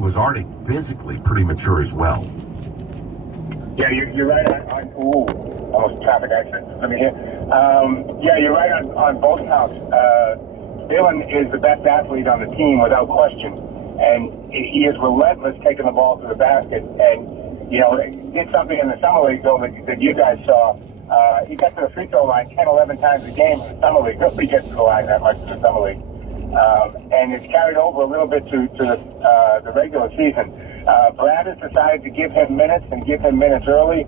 he was already physically pretty mature as well. Yeah, you're right on almost traffic accident. Let me hear. Yeah, you're right on both counts. Dylan is the best athlete on the team without question, and he is relentless taking the ball to the basket. And did something in the summer league though that you guys saw. He got to the free throw line 10, 11 times a game in the summer league. Nobody gets to the line that much in the summer league. And it's carried over a little bit to the regular season. Brad has decided to give him minutes and give him minutes early.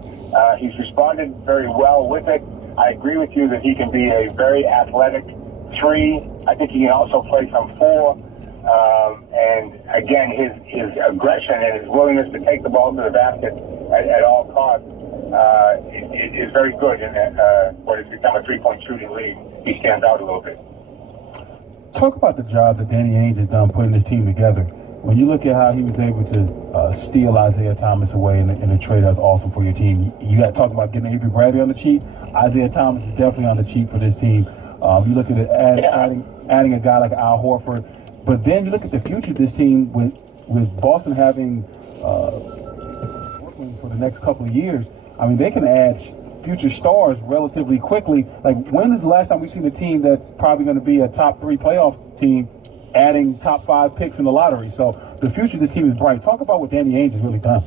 He's responded very well with it. I agree with you that he can be a very athletic 3. I think he can also play some 4. And again, his aggression and his willingness to take the ball to the basket at all costs is very good in what has become a 3-point shooting league. He stands out a little bit. Talk about the job that Danny Ainge has done putting this team together. When you look at how he was able to steal Isaiah Thomas away in a trade that's awesome for your team, you got talking about getting Avery Bradley on the cheap. Isaiah Thomas is definitely on the cheap for this team. You look at it, adding a guy like Al Horford, but then you look at the future of this team with Boston having Brooklyn for the next couple of years. I mean, they can add future stars relatively quickly. Like, when is the last time we've seen a team that's probably going to be a top 3 playoff team adding top 5 picks in the lottery? So the future of this team is bright. Talk about what Danny Ainge has really done.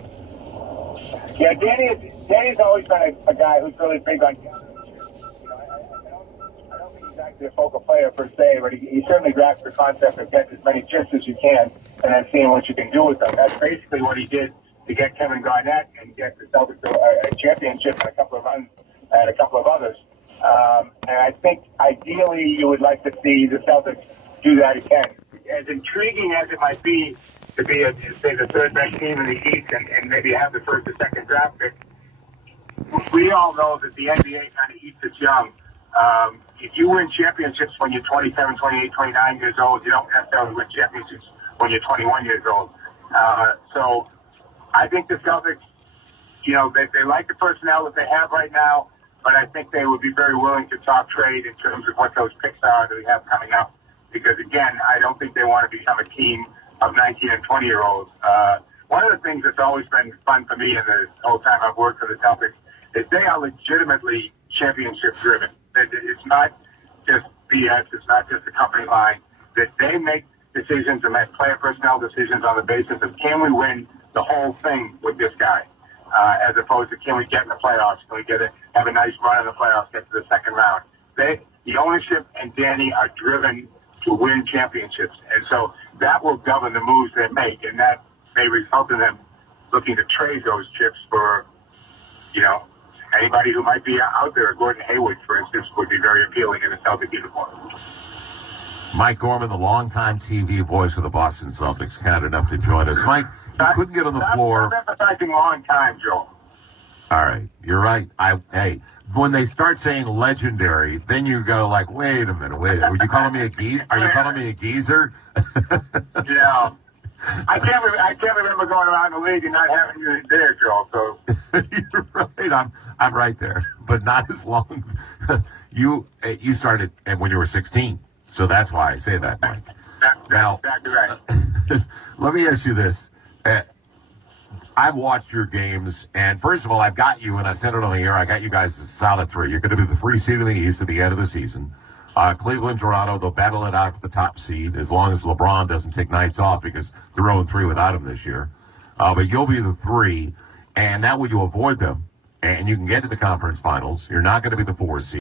Yeah, Danny's always been a guy who's really big on I don't think he's actually a focal player per se, but he certainly grasps the concept of getting as many chips as you can and then seeing what you can do with them. That's basically what he did to get Kevin Garnett and get the Celtics a championship and a couple of runs and a couple of others. And I think ideally you would like to see the Celtics do that again. As intriguing as it might be to be, say, the third best team in the East and maybe have the first or second draft pick, we all know that the NBA kind of eats its young. If you win championships when you're 27, 28, 29 years old, you don't necessarily win championships when you're 21 years old. So I think the Celtics, they like the personnel that they have right now, but I think they would be very willing to talk trade in terms of what those picks are that they have coming up. Because, again, I don't think they want to become a team of 19 and 20-year-olds. One of the things that's always been fun for me in the whole time I've worked for the Celtics is they are legitimately championship-driven. It's not just BS. It's not just a company line. That they make decisions and make player personnel decisions on the basis of, can we win the whole thing with this guy, as opposed to, can we get in the playoffs? Can we have a nice run in the playoffs, get to the second round? The ownership and Danny are driven to win championships, and so that will govern the moves they make, and that may result in them looking to trade those chips for, anybody who might be out there. Gordon Hayward, for instance, would be very appealing in a Celtic uniform. Mike Gorman, the longtime TV voice of the Boston Celtics, kind enough to join us. Mike, you couldn't get on the floor. I'm emphasizing long time, Joe. All right, you're right. Hey, when they start saying legendary, then you go like, wait a minute, are you calling me a geezer? Are you calling me a geezer? Yeah. I can't remember going around the league and not having you there, Joe. So you're right. I'm right there, but not as long. You started when you were 16, so that's why I say that, Mike. That's exactly right. Let me ask you this. I've watched your games, and first of all, I've got you, and I said it on the air, I got you guys a solid 3. You're going to be the 3 seed in the East at the end of the season. Cleveland, Toronto, they'll battle it out for the top seed as long as LeBron doesn't take nights off, because they're 0-3 without him this year. But you'll be the 3, and that way you avoid them, and you can get to the conference finals. You're not going to be the 4 seed.